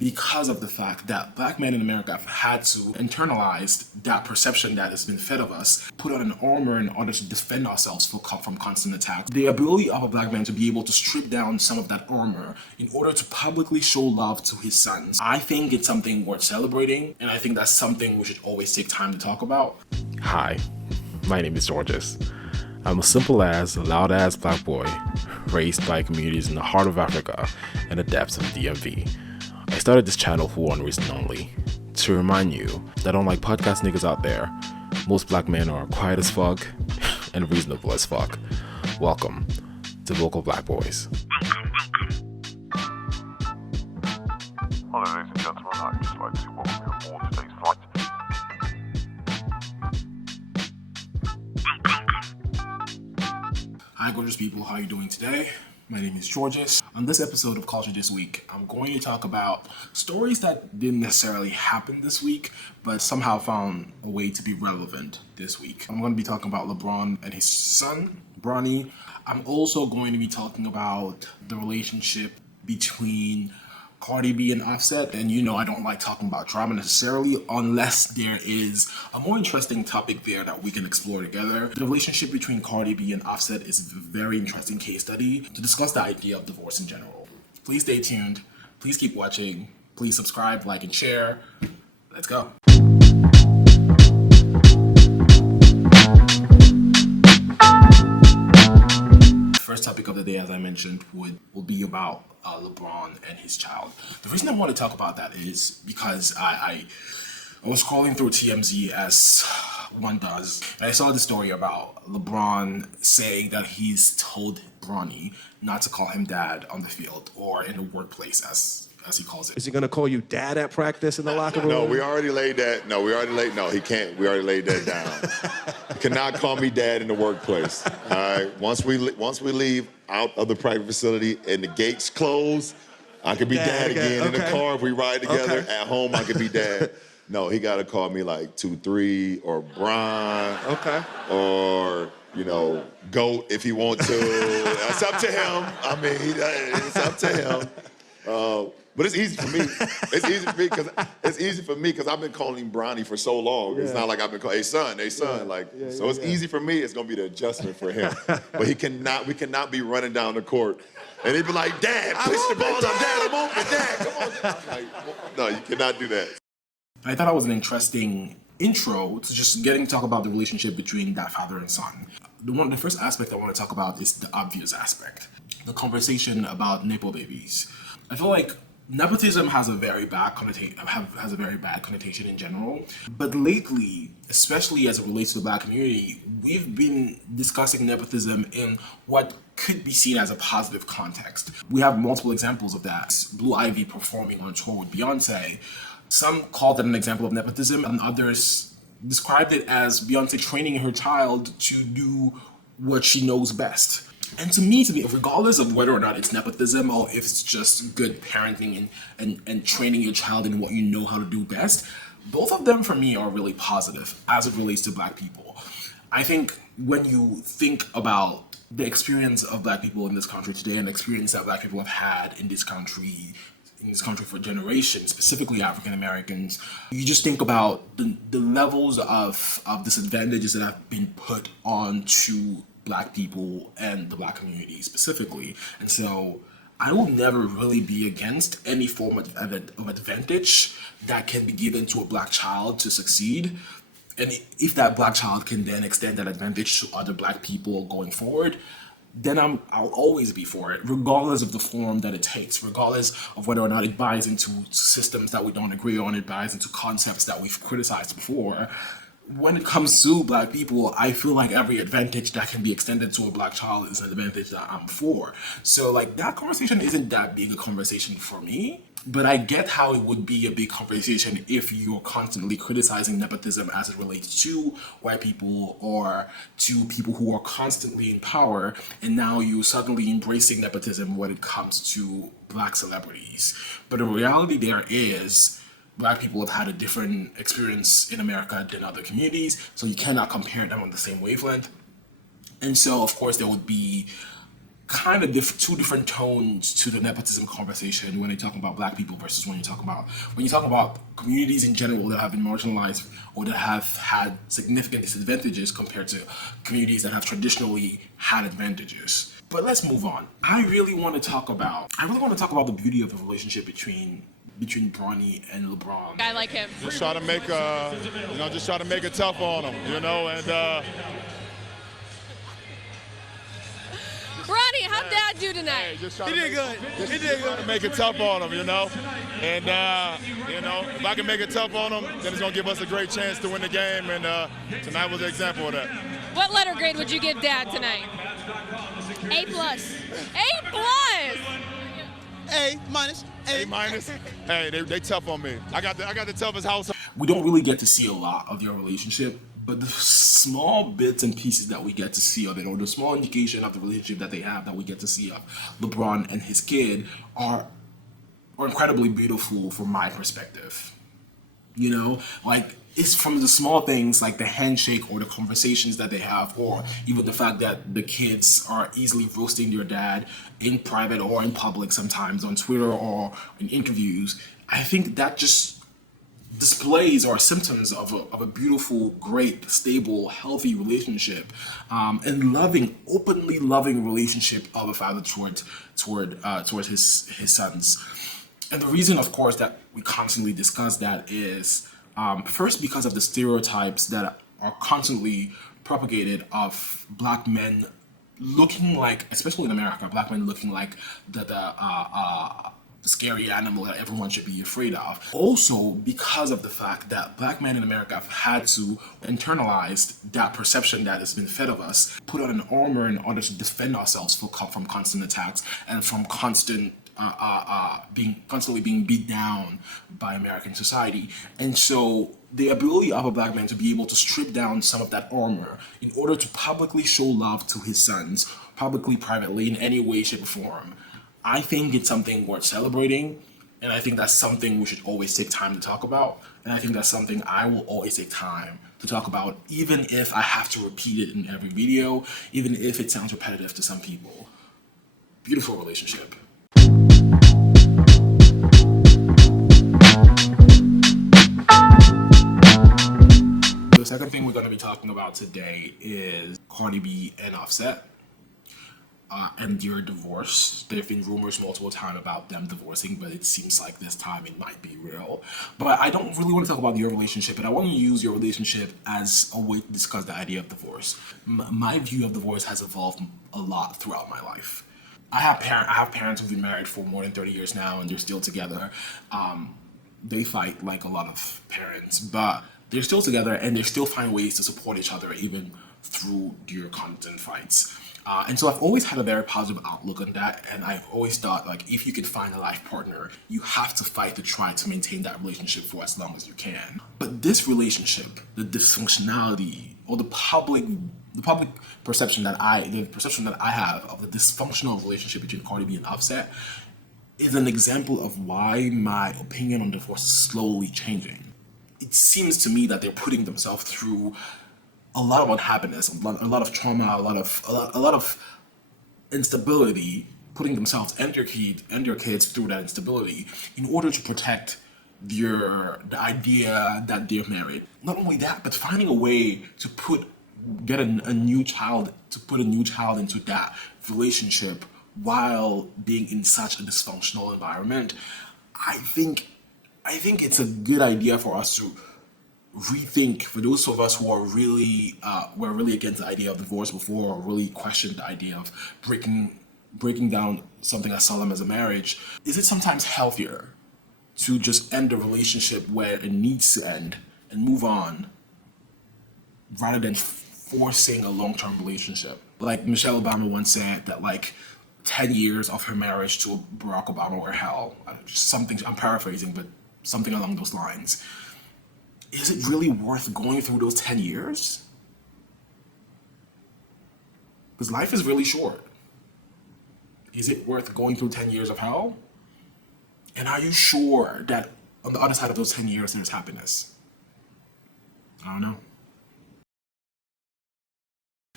because of the fact that black men in America have had to internalize that perception that has been fed of us, put on an armor in order to defend ourselves from constant attack. The ability of a black man to be able to strip down some of that armor in order to publicly show love to his sons, I think it's something worth celebrating, and I think that's something we should always take time to talk about. Hi, my name is Georges. I'm a simple as, loud ass black boy, raised by communities in the heart of Africa and the depths of DMV. I started this channel for one reason only, to remind you that unlike podcast niggas out there, most black men are quiet as fuck and reasonable as fuck. Welcome to VocalBlackBoys. Hello ladies and gentlemen, I'd just like to welcome you aboard today's flight. Hi gorgeous people, how are you doing today? My name is Georges. On this episode of Culture This Week, I'm going to talk about stories that didn't necessarily happen this week, but somehow found a way to be relevant this week. I'm going to be talking about LeBron and his son, Bronny. I'm also going to be talking about the relationship between Cardi B and Offset, and you know I don't like talking about drama necessarily unless there is a more interesting topic there that we can explore together. The relationship between Cardi B and Offset is a very interesting case study to discuss the idea of divorce in general. Please stay tuned, please keep watching, please subscribe, like, and share. Let's go. First topic of the day, as I mentioned, will be about LeBron and his child. The reason I want to talk about that is because I was scrolling through TMZ as one does, and I saw the story about LeBron saying that he's told Bronny not to call him dad on the field or in the workplace, as he calls it. Is he going to call you dad at practice in the locker room? No, we already laid that. No, he can't. We already laid that down. You cannot call me dad in the workplace. All right. Once we leave out of the private facility and the gates close, I could be dad again. In the car if we ride together. At home, I could be dad. No, he got to call me like 2-3 or Bron. Okay. Or, GOAT if he wants to. That's up to him. I mean, it's up to him. But it's easy for me. It's easy for me because I've been calling him Bronny for so long. Yeah. It's not like I've been calling, hey son. So it's easy for me. It's gonna be the adjustment for him. But we cannot be running down the court and he'd be like, Dad, push the ball up, Dad, I'm open, Dad, come on. I'm like, no, you cannot do that. I thought that was an interesting intro to just getting to talk about the relationship between that father and son. The first aspect I want to talk about is the obvious aspect, the conversation about nipple babies. I feel like nepotism has a very bad connotation in general. But lately, especially as it relates to the black community, we've been discussing nepotism in what could be seen as a positive context. We have multiple examples of that. Blue Ivy performing on tour with Beyonce. Some called it an example of nepotism, and others described it as Beyonce training her child to do what she knows best. And to me, regardless of whether or not it's nepotism or if it's just good parenting and training your child in what you know how to do best, both of them for me are really positive as it relates to black people. I think when you think about the experience of black people in this country today and the experience that black people have had in this country for generations, specifically African Americans, you just think about the levels of disadvantages that have been put onto black people and the black community specifically. And so I will never really be against any form of advantage that can be given to a black child to succeed. And if that black child can then extend that advantage to other black people going forward, then I'll always be for it, regardless of the form that it takes, regardless of whether or not it buys into systems that we don't agree on, it buys into concepts that we've criticized before. When it comes to black people, I feel like every advantage that can be extended to a black child is an advantage that I'm for. So that conversation isn't that big a conversation for me, but I get how it would be a big conversation if you're constantly criticizing nepotism as it relates to white people or to people who are constantly in power, and now you're suddenly embracing nepotism when it comes to black celebrities. But the reality there is, black people have had a different experience in America than other communities, so you cannot compare them on the same wavelength. And so, of course, there would be kind of two different tones to the nepotism conversation when you're talking about black people versus when you're talking about communities in general that have been marginalized or that have had significant disadvantages compared to communities that have traditionally had advantages. But let's move on. I really want to talk about the beauty of the relationship between Bronny and LeBron. I like him. Just try to make it tough on him, and Bronny, how'd Dad do tonight? he did good. He did good. To make it tough on him, and if I can make it tough on him, then it's gonna give us a great chance to win the game. And tonight was an example of that. What letter grade would you give Dad tonight? A+. A+. A minus. A minus. Hey, they tough on me. I got the toughest house. We don't really get to see a lot of their relationship, but the small bits and pieces that we get to see of it, or the small indication of the relationship that they have that we get to see of LeBron and his kid, are incredibly beautiful from my perspective. Like, it's from the small things like the handshake or the conversations that they have, or even the fact that the kids are easily roasting their dad in private or in public, sometimes on Twitter or in interviews. I think that just displays or symptoms of a beautiful, great, stable, healthy relationship, and openly loving relationship of a father towards his sons. And the reason, of course, that we constantly discuss that is first because of the stereotypes that are constantly propagated of black men looking like, especially in America, black men looking like the scary animal that everyone should be afraid of. Also, because of the fact that black men in America have had to internalize that perception that has been fed of us, put on an armor in order to defend ourselves from constant attacks and from constantly being beat down by American society. And so the ability of a black man to be able to strip down some of that armor in order to publicly show love to his sons, publicly, privately, in any way, shape, or form, I think it's something worth celebrating, and I think that's something we should always take time to talk about, and I think that's something I will always take time to talk about, even if I have to repeat it in every video, even if it sounds repetitive to some people. Beautiful relationship. The second thing we're going to be talking about today is Cardi B and Offset. And their divorce. There have been rumors multiple times about them divorcing, but it seems like this time it might be real. But I don't really want to talk about your relationship, but I want to use your relationship as a way to discuss the idea of divorce. My view of divorce has evolved a lot throughout my life. I have parents who've been married for more than 30 years now, and they're still together. They fight like a lot of parents, but they're still together, and they still find ways to support each other even through their constant fights. And so I've always had a very positive outlook on that, and I've always thought, like, if you could find a life partner, you have to fight to try to maintain that relationship for as long as you can. But this relationship, the dysfunctionality, or the public perception that I have of the dysfunctional relationship between Cardi B and Offset, is an example of why my opinion on divorce is slowly changing. It seems to me that they're putting themselves through a lot of unhappiness, a lot of trauma, a lot of instability, putting themselves and their kids through that instability in order to protect the idea that they're married. Not only that, but finding a way to put a new child into that relationship while being in such a dysfunctional environment. I think it's a good idea for us to rethink, for those of us who are really against the idea of divorce before, or really questioned the idea of breaking down something as solemn as a marriage. Is it sometimes healthier to just end the relationship where it needs to end and move on, rather than forcing a long-term relationship? Like Michelle Obama once said that, like, 10 years of her marriage to Barack Obama were hell. Something, I'm paraphrasing, but something along those lines. Is it really worth going through those 10 years? Because life is really short. Is it worth going through 10 years of hell? And are you sure that on the other side of those 10 years there's happiness? I don't know.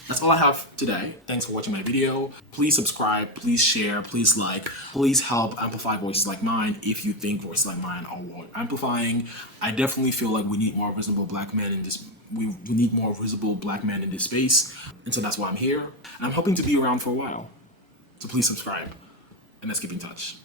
That's all I have today. Thanks for watching my video. Please subscribe, please share, please like, please help amplify voices like mine if you think voices like mine are worth amplifying. I definitely feel like we need more visible black men in this. We need more visible black men in this space, and so that's why I'm here. And I'm hoping to be around for a while. So please subscribe, and let's keep in touch.